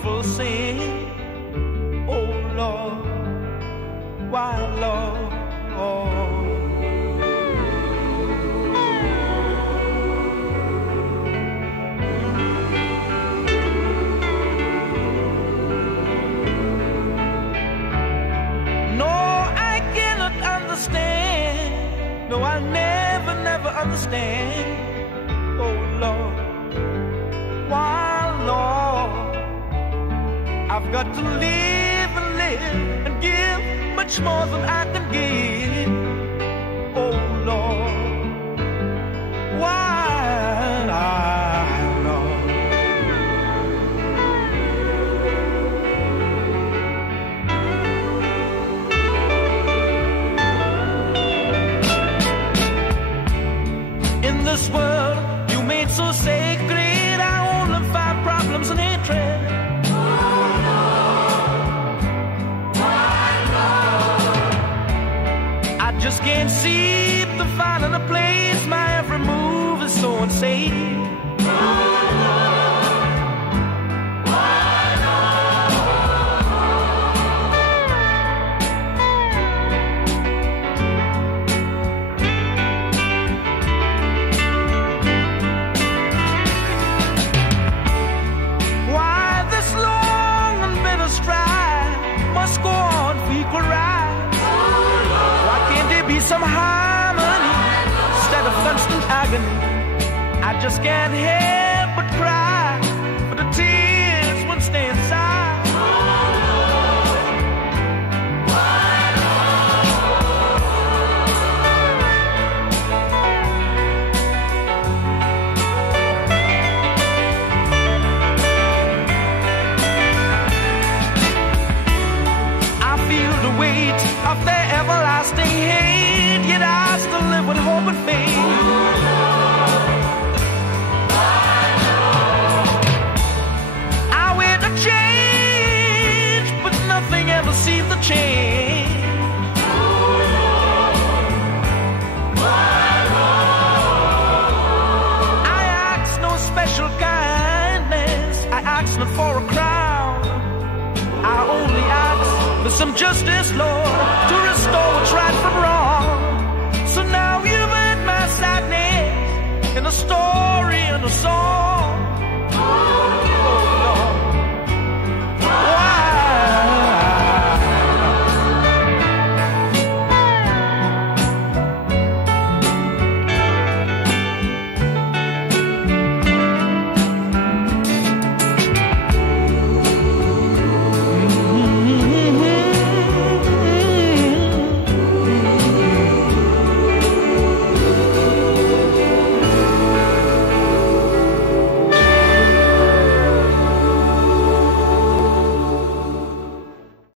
beautiful sin. Oh Lord, why Lord? No, I'll never, never understand. Oh Lord, why Lord? I've got to live and live and give much more than I can give. Oh Lord, why Lord? In this world you made so sacred, I only find problems and hatred. I just can't seem to find a place. My every move is so unsafe. Some harmony instead of constant agony. I just can't help but cry for the tears won't stay inside. I feel the weight of their everlasting hate, yet I still live with hope and faith. I wait to change, but nothing ever seems to change. I ask no special kindness, I ask not for a crown. I only ask for some justice, Lord, to restore what's right from wrong.